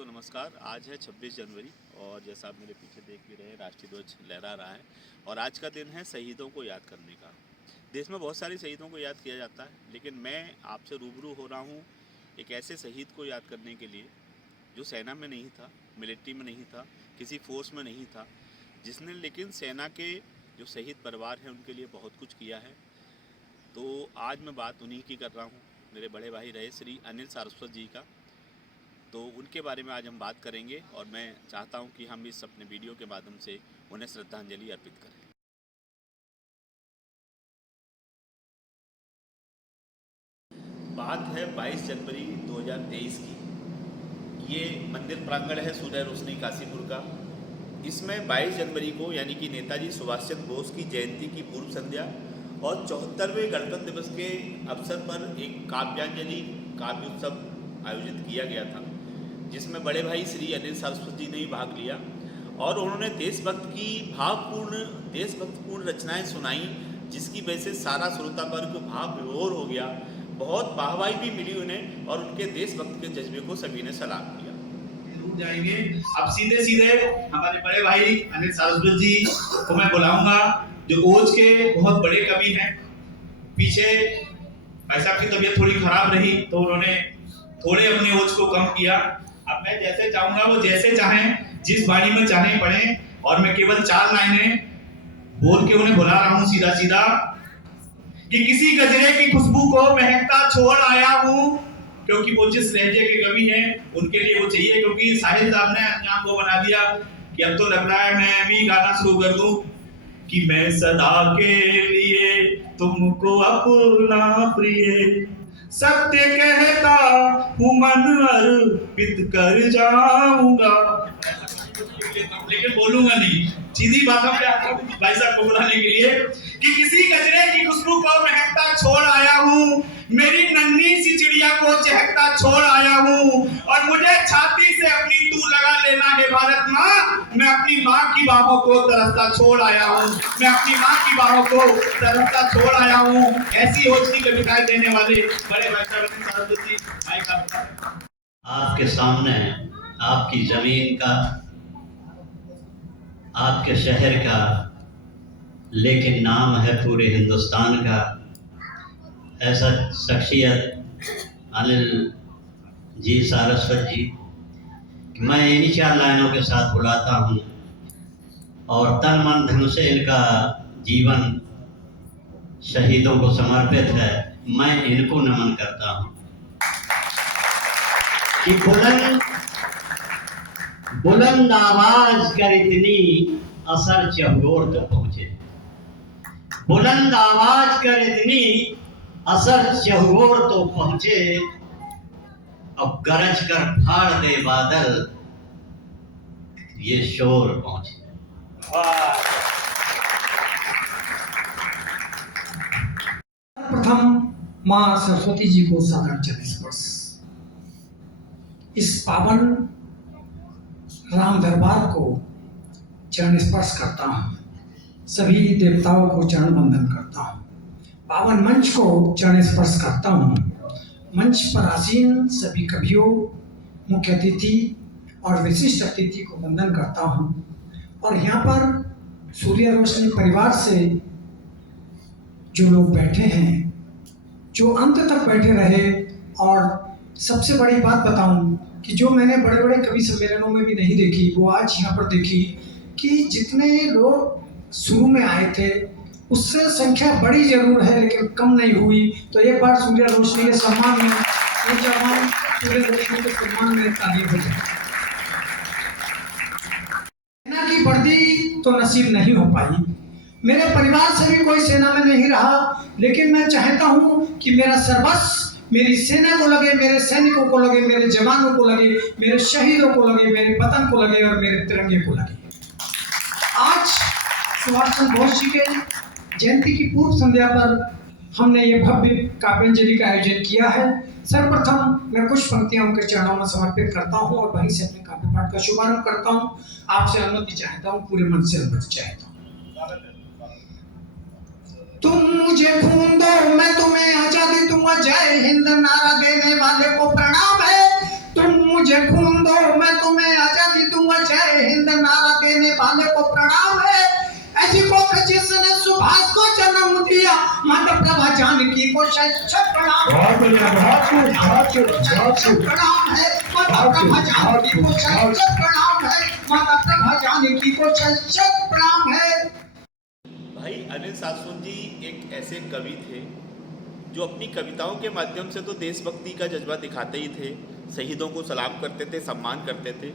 दोस्तों नमस्कार। आज है 26 जनवरी और जैसा आप मेरे पीछे देख भी रहे हैं, राष्ट्रीय ध्वज लहरा रहा है। और आज का दिन है शहीदों को याद करने का। देश में बहुत सारे शहीदों को याद किया जाता है, लेकिन मैं आपसे रूबरू हो रहा हूँ एक ऐसे शहीद को याद करने के लिए जो सेना में नहीं था, मिलिट्री में नहीं था, किसी फोर्स में नहीं था, जिसने लेकिन सेना के जो शहीद परिवार हैं उनके लिए बहुत कुछ किया है। तो आज मैं बात उन्हीं की कर रहा हूँ, मेरे बड़े भाई रहे श्री अनिल सारस्वत जी का। तो उनके बारे में आज हम बात करेंगे और मैं चाहता हूं कि हम इस अपने वीडियो के माध्यम से उन्हें श्रद्धांजलि अर्पित करें। बात है 22 जनवरी 2023 की। ये मंदिर प्रांगण है सूर्य रोशनी काशीपुर का। इसमें 22 जनवरी को यानी कि नेताजी सुभाष चंद्र बोस की जयंती की पूर्व संध्या और 74वें गणतंत्र दिवस के अवसर पर एक काव्यांजलि काव्य उत्सव आयोजित किया गया था, जिसमें बड़े भाई श्री अनिल सारस्वत जी ने भी भाग लिया और उन्होंने देशभक्त की देशभक्तपूर्ण रचनाएं सुनाई, जिसकी वजह से सारा श्रोता वर्ग भाव विभोर हो गया। बहुत वाहवाही भी मिली उन्हें और उनके देशभक्त के जज्बे को सभी ने सलाम किया। जाएंगे अब सीधे सीधे हमारे बड़े भाई अनिल सारस्वत जी को मैं बुलाऊंगा, जो ओज के बहुत बड़े कवि हैं। पीछे भाई साहब की तबीयत थोड़ी खराब रही तो उन्होंने थोड़े अपने ओज को कम किया। अब मैं जैसे चाहूंगा वो जैसे चाहें, जिस बाणी में चाहें पढ़ें, और मैं केवल 4 लाइनें बोल के उन्हें बुला रहा हूं सीधा सीधा कि किसी गजरे की खुशबू को महकता छोड़ आया हूं, क्योंकि वो जिस लहजे के कवि हैं उनके लिए वो चाहिए, क्योंकि साहिल साहब ने अंजाम को बना दिया कि अब तो लग रहा है मैं भी गाना शुरू कर दूं कि मैं सदा के लिए तुमको अपना प्रिय सत्य कहता हूँ मन अर्पित कर जाऊंगा, लेकिन बोलूंगा नहीं। सीधी बातों पे आता हूँ भाई साहब को बुलाने के लिए कि किसी गजरे की खुशबू को महकता छोड़ आया हूँ, मेरी नन्ही सी चिड़िया को चहकता छोड़ आया हूँ, और मुझे छाती से अपनी तू लगा लेना है भारत माँ। मैं अपनी माँ की बाहों को तरसता छोड़ आया हूँ, मैं अपनी माँ की बाहों को तरसता छोड़ आया हूँ। ऐसी ओज की कविताएं देने वाले बड़े भाई साहब जी आपके सामने आपकी जमीन का, आपके शहर का, लेकिन नाम है पूरे हिंदुस्तान का, ऐसा शख्सियत अनिल जी सारस्वत जी। मैं इन्हीं 4 लाइनों के साथ बुलाता हूँ और तन मन धन से इनका जीवन शहीदों को समर्पित है। मैं इनको नमन करता हूँ कि बुलंद आवाज कर इतनी असर चहुओर तो पहुंचे, बुलंद आवाज कर इतनी असर चहुओर तो पहुंचे, अब गरज कर फाड़ दे बादल ये शोर पहुंचे। प्रथम मां सरस्वती जी को सादर चरण स्पर्श। इस पावन राम दरबार को चरण स्पर्श करता हूँ, सभी देवताओं को चरण वंदन करता हूँ, पावन मंच को चरण स्पर्श करता हूँ, मंच पर आसीन सभी कवियों, मुख्य अतिथि और विशिष्ट अतिथि को वंदन करता हूँ, और यहाँ पर सूर्य रोशनी परिवार से जो लोग बैठे हैं, जो अंत तक बैठे रहे। और सबसे बड़ी बात बताऊं कि जो मैंने बड़े बड़े कवि सम्मेलनों में भी नहीं देखी, वो आज यहाँ पर देखी कि जितने लोग शुरू में आए थे उससे संख्या बड़ी जरूर है लेकिन कम नहीं हुई। तो एक बार सूर्य रोशनी के सम्मान में, एक जवान सूर्य रोशनी के सम्मान में ताली हो जाए। सेना की वर्दी तो नसीब नहीं हो पाई, मेरे परिवार से भी कोई सेना में नहीं रहा, लेकिन मैं चाहता हूं कि मेरा सर्वस्व मेरी सेना को लगे, मेरे सैनिकों को लगे, मेरे जवानों को लगे, मेरे शहीदों को लगे, मेरे वतन को लगे और मेरे तिरंगे को लगे। आज सुभाष चंद्र बोस जी के जयंती की पूर्व संध्या पर हमने ये भव्य काव्यांजलि का आयोजन किया है। सर्वप्रथम मैं कुछ पंक्तियां उनके चरणों में समर्पित करता हूं और वहीं से अपने काव्य पाठ का शुभारंभ करता हूं। आपसे अनुमति चाहता हूं, पूरे मन से अनुमति चाहता हूं। तुम मुझे खून दो, मैं तुम्हें आजादी दूंगा, जय हिंद नारा देने वाले को प्रणाम है। तुम मुझे खून दो, मैं तुम्हें आजादी दूंगा, जय हिंद नारा देने वाले को प्रणाम है। ऐसी कोख जिसने सुभाष को जन्म दिया, माता प्रभा जानकी को शत प्रणाम है। प्रणाम है माता प्रभा जानकी को शत प्रणाम है, माता प्रभा जानकी को शत प्रणाम है। भाई अनिल सारस्वत जी एक ऐसे कवि थे जो अपनी कविताओं के माध्यम से तो देशभक्ति का जज्बा दिखाते ही थे, शहीदों को सलाम करते थे, सम्मान करते थे,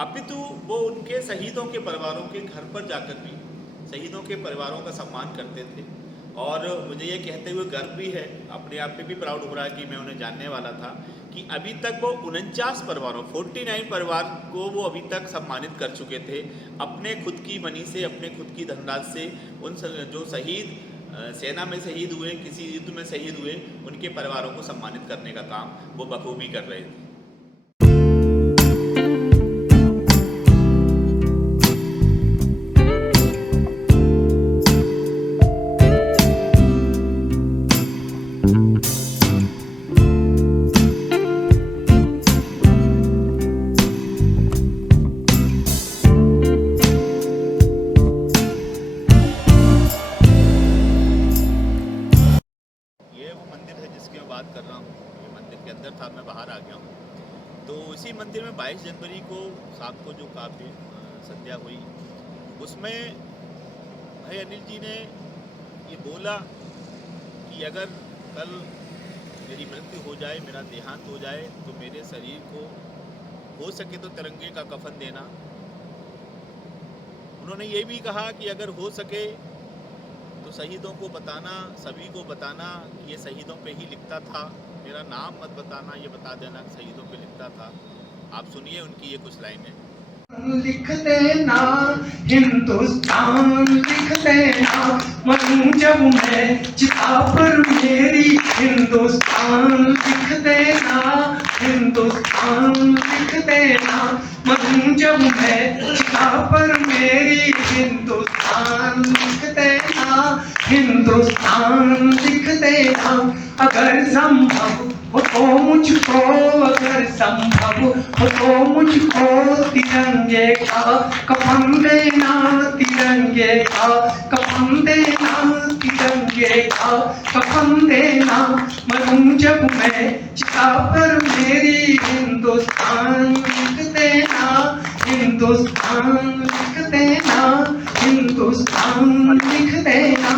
अपितु वो उनके शहीदों के परिवारों के घर पर जाकर भी शहीदों के परिवारों का सम्मान करते थे। और मुझे ये कहते हुए गर्व भी है, अपने आप पे भी प्राउड हो रहा है कि मैं उन्हें जानने वाला था कि अभी तक वो 49 परिवारों 49 परिवार को वो अभी तक सम्मानित कर चुके थे। अपने खुद की मनी से, अपने खुद की धनराशि से उन जो शहीद सेना में शहीद हुए, किसी युद्ध में शहीद हुए, उनके परिवारों को सम्मानित करने का काम वो बखूबी कर रहे थे। बात कर रहा हूँ, ये मंदिर के अंदर था, मैं बाहर आ गया हूँ। तो इसी मंदिर में 22 जनवरी को शाम को जो काव्य संध्या हुई, उसमें भाई अनिल जी ने ये बोला कि अगर कल मेरी मृत्यु हो जाए, मेरा देहांत हो जाए, तो मेरे शरीर को हो सके तो तिरंगे का कफन देना। उन्होंने ये भी कहा कि अगर हो सके तो शहीदों को बताना, सभी को बताना कि ये शहीदों पे ही लिखता था, मेरा नाम मत बताना, ये बता देना कि शहीदों पे लिखता था। आप सुनिए उनकी ये कुछ लाइनें। लिख देना हिंदुस्तान, लिख देना मरूं जब मैं चिता पर मेरी, हिंदुस्तान लिख देना, हिंदुस्तान लिख देना मरूं जब मैं चिता पर मेरी, हिंदुस्तान लिख देना, हिंदुस्तान लिख देना। अगर संभव हो तो मुझको, अगर संभव हो तो मुझको तिरंगे का कफन देना, तिरंगे का कफन देना, तिरंगे का कफन देना मरूं जब मैं चिता पर मेरी, हिंदुस्तान लिख देना, हिंदुस्तान लिख देना, हिंदुस्तान लिख देना।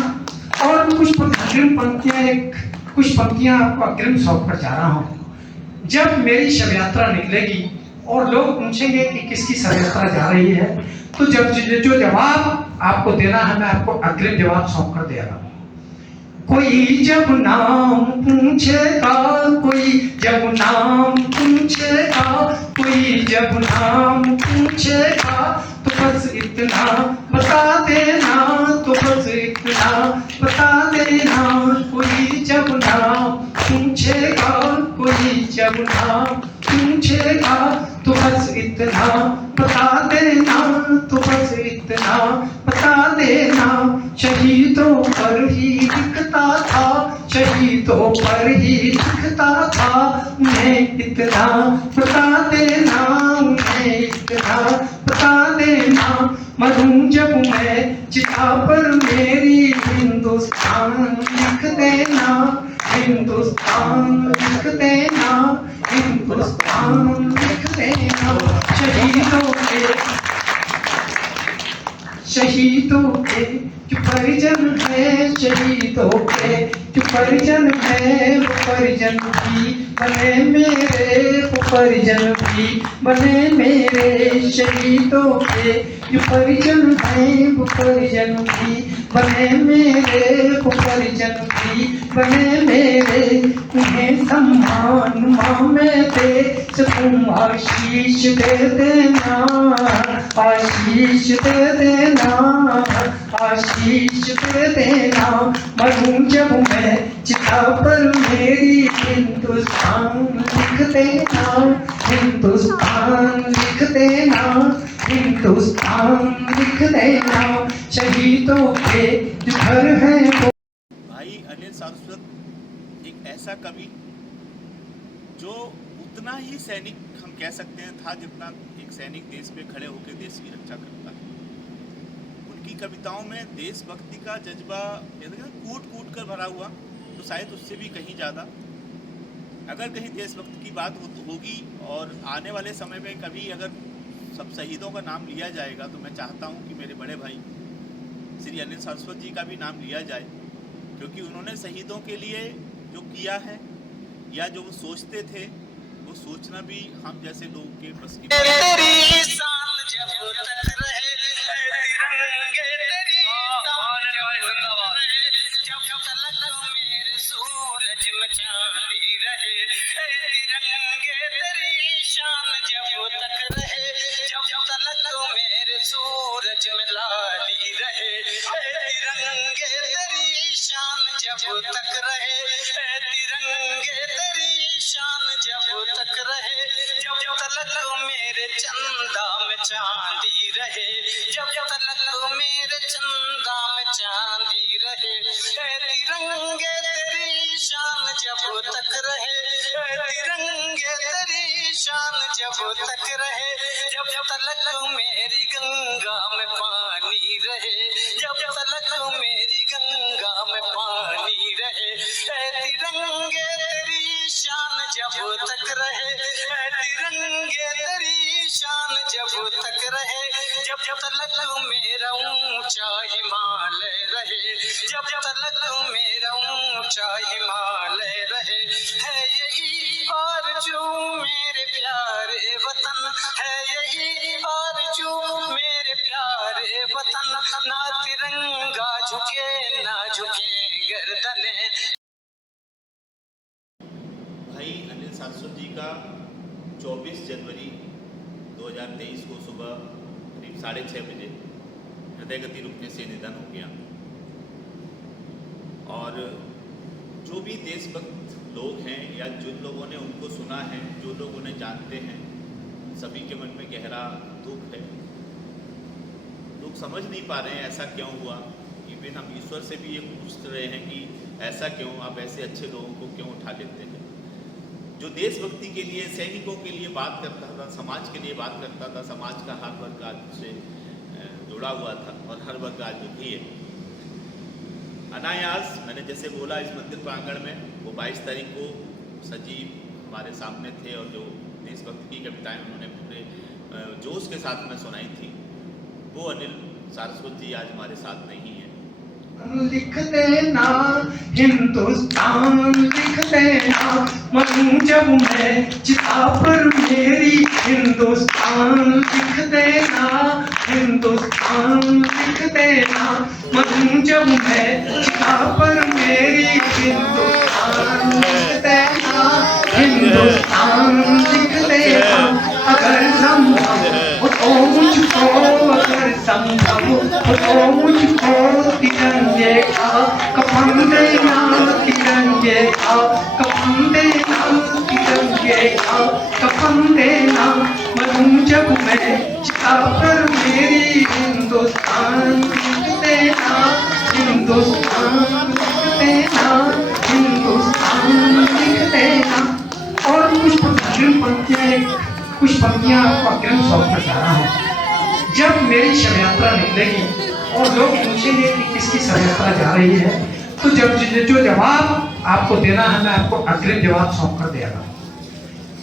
और कुछ अग्रिम पंक्तियां आपको अग्रिम सौंप कर जा रहा हूं। जब मेरी शव यात्रा निकलेगी और लोग पूछेंगे कि किसकी शव यात्रा जा रही है, तो जब जो जवाब आपको देना है, मैं आपको अग्रिम जवाब सौंप कर दे रहा हूं। कोई जब नाम पूछेगा, कोई जब नाम पूछेगा, कोई जब नाम पूछेगा, तो बस इतना बता देना, तो बस इतना बता देना। कोई जब नाम पूछेगा, कोई जब नाम पूछेगा, तो बस इतना बता देना, तो बस इतना बता देना। शहीदों पर ही लिखता था, शहीदों पर ही लिखता था, उन्हें इतना बता देना, उन्हें इतना बता देना। मरूं जब मैं चिता पर मेरी, हिंदुस्तान लिख देना, हिंदुस्तान लिख देना, हिंदुस्तान लिख देना। शहीदों के जो परिजन है, शहीदों के जो परिजन है, वो परिजन भी बने मेरे, वो परिजन भी बने मेरे। शहीदों के जो परिजन है, वो परिजन भी बने मेरे, वो परिजन भी बने मेरे। उन्हें सम्मान में दे सकूं, आशीष दे देना, आशीष दे देना, आशीष दे देना। मरूं जब मैं चिता पर मेरी, हिंदुस्तान लिख देना, हिंदुस्तान लिख देना, हिंदुस्तान लिख देना। शहीदों के जो घर है वो। भाई अनिल सारस्वत एक ऐसा कवि जो उतना उतना ही सैनिक हम कह सकते हैं था जितना एक सैनिक देश पे खड़े होकर देश की रक्षा करता है। उनकी कविताओं में देशभक्ति का जज्बा कूट कूट कर भरा हुआ, तो शायद उससे भी कहीं ज़्यादा। अगर कहीं देशभक्ति की बात होगी और आने वाले समय में कभी अगर सब शहीदों का नाम लिया जाएगा, तो मैं चाहता हूं कि मेरे बड़े भाई श्री अनिल सारस्वत जी का भी नाम लिया जाए, क्योंकि उन्होंने शहीदों के लिए जो किया है या जो वो सोचते थे, वो सोचना भी हम जैसे लोगों के बस की बात सूरज में लाली रहे, तिरंगे तेरी शान जब तक रहे, तिरंगे तेरी शान जब तक रहे, जब तलक मेरे चंदा में चांदी रहे, जब तलक मेरे चंदा में चांदी रहे, तिरंगे तेरी शान जब तक रहे, तिरंगे तेरी शान जब तक रहे, जब तलक मेरी गंगा में पानी रहे, जब तलक मेरी गंगा में पानी रहे, तिरंगे तेरी शान जब तक रहे, तिरंगे तेरी शान जब तक रहे, जब तलक मेरा ऊंचा हिमालय रहे, जब तलक मेरा ऊंचा हिमालय रहे, है यही आरज़ू मेरे प्यारे वतन, है यही आरज़ू मेरे प्यारे वतन, ना तिरंगा झुके ना झुके गर्दने। भाई अनिल सारस्वत जी का 24 जनवरी 2023 को सुबह करीब 6:30 बजे हृदय गति रुकने से निधन हो गया। और जो भी देशभक्त लोग हैं या जिन लोगों ने उनको सुना है, जो लोग उन्हें जानते हैं, सभी के मन में गहरा दुख है। लोग समझ नहीं पा रहे हैं ऐसा क्यों हुआ। इवन हम ईश्वर से भी ये पूछ रहे हैं कि ऐसा क्यों, आप ऐसे अच्छे लोगों को क्यों उठा लेते हैं। जो देशभक्ति के लिए, सैनिकों के लिए बात करता था, समाज के लिए बात करता था, समाज का हर वर्ग आज से जुड़ा हुआ था और हर वर्ग आज दुखी है। अनायास मैंने जैसे बोला इस मंदिर प्रांगण में वो 22 तारीख को सजीव हमारे सामने थे और जो देशभक्ति की कविताएं उन्होंने पूरे जोश के साथ में सुनाई थी, वो अनिल सारस्वत जी आज हमारे साथ नहीं है। लिख देना हिंदुस्तान, लिख देना मरूं जब मैं चिता पर मेरी, हिंदुस्तान लिख देना, हिंदुस्तान लिख देना मरूं जब मैं चिता पर मेरी, हिंदुस्तान लिख देना, हिंदुस्तान लिख देना। अगर संभव हो तो मुझको, अगर संभव हो तो मुझको तिरंगे का कफन देना, तिरंगे का कफन देना, तिरंगे का कफन देना मरूं जब मैं चिता पर मेरी, हिंदुस्तान लिख देना, हिंदुस्तान लिख देना, हिंदुस्तान लिख देना। और कुछ पंक्तियां आपको अग्रिम सौंप कर जा रहा हूं। जब मेरी शव यात्रा निकलेगी और लोग पूछेंगे कि किसकी शव यात्रा जा रही है, तो जब जो जवाब आपको देना है, मैं आपको अग्रिम जवाब सौंप कर देगा।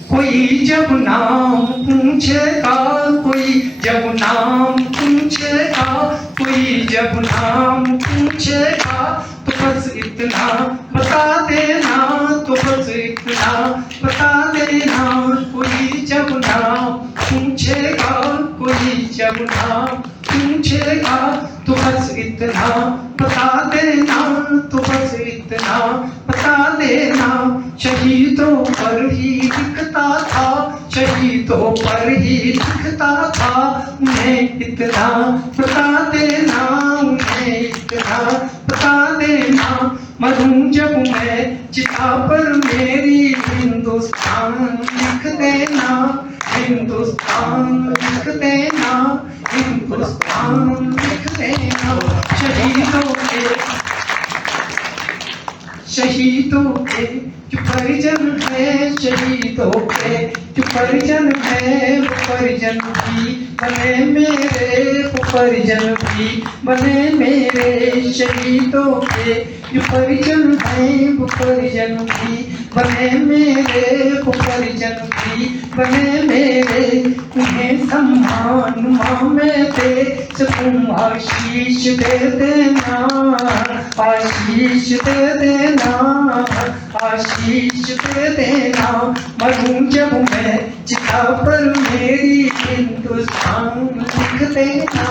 कोई जब नाम पूछेगा, कोई जब नाम पूछेगा, कोई जब नाम पूछेगा, तो बस इतना बता देना, तो बस इतना बता देना। कोई जब नाम पूछेगा, कोई जब नाम पूछेगा, तो बस इतना बता देना, तो बस इतना बता देना। शहीदों पर ही लिखता था, शहीदों पर ही लिखता था, उन्हें इतना बता देना, उन्हें इतना बता देना। मरूं जब मैं चिता पर मेरी, हिंदुस्तान लिख देना, हिंदुस्तान लिख देना, हिंदुस्तान लिख देना। शहीदों के जो परिजन है, शहीदों के जो परिजन है, वो परिजन भी बने मेरे, वो परिजन भी बने मेरे। शहीदों के जो परिजन है, वो परिजन भी बने मेरे, वो परिजन भी बने मेरे। उन्हें सम्मान में दे सकूं, आशीष दे देना, आशीष दे देना, आशीष दे देना। मरूं जब मैं चिता पर मेरी, हिंदुस्तान लिख देना,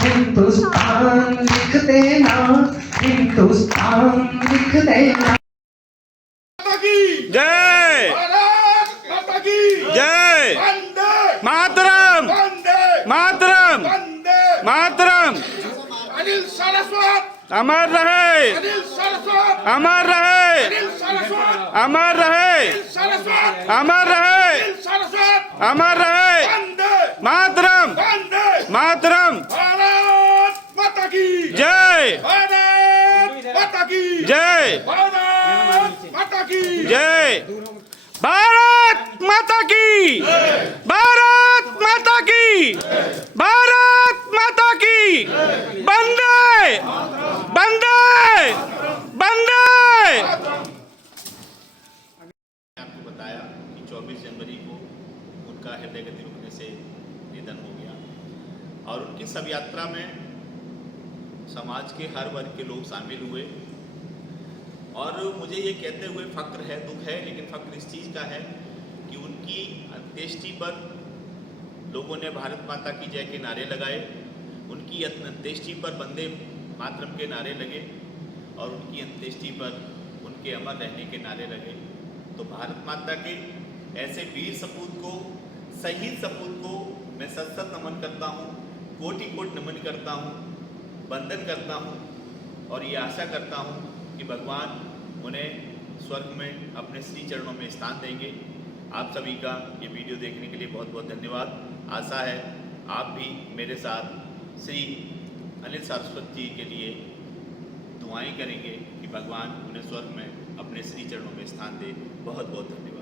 हिंदुस्तान लिख देना, हिंदुस्तान लिख देना। जय भारत माता की जय वंदे मातरम वंदे मातरम वंदे मातरम। अनिल सारस्वत अमर रहे, अनिल सारस्वत अमर रहे, अनिल सारस्वत अमर रहे, अनिल सारस्वत अमर रहे, अनिल सारस्वत अमर रहे। वंदे मातरम वंदे मातरम। भारत माता की जय भारत माता की जय भारत माता की जय। भारत माता की, भारत माता की, भारत माता की। वंदे वंदे वंदे। आपको बताया कि 24 जनवरी को उनका हृदय गति रुकने से निधन हो गया और उनकी शव यात्रा में समाज के हर वर्ग के लोग शामिल हुए। और मुझे ये कहते हुए फक्र है, दुख है, लेकिन फक्र इस चीज़ का है कि उनकी अंत्येष्टि पर लोगों ने भारत माता की जय के नारे लगाए, उनकी अंत्येष्टि पर वंदे मातरम के नारे लगे और उनकी अंत्येष्टि पर उनके अमर रहने के नारे लगे। तो भारत माता के ऐसे वीर सपूत को, शहीद सपूत को मैं सत सत नमन करता हूँ, कोटि कोटि नमन करता हूँ, वंदन करता हूँ और ये आशा करता हूँ कि भगवान उन्हें स्वर्ग में अपने श्री चरणों में स्थान देंगे। आप सभी का ये वीडियो देखने के लिए बहुत बहुत धन्यवाद। आशा है आप भी मेरे साथ श्री अनिल सारस्वत जी के लिए दुआएं करेंगे कि भगवान उन्हें स्वर्ग में अपने श्री चरणों में स्थान दे। बहुत बहुत धन्यवाद।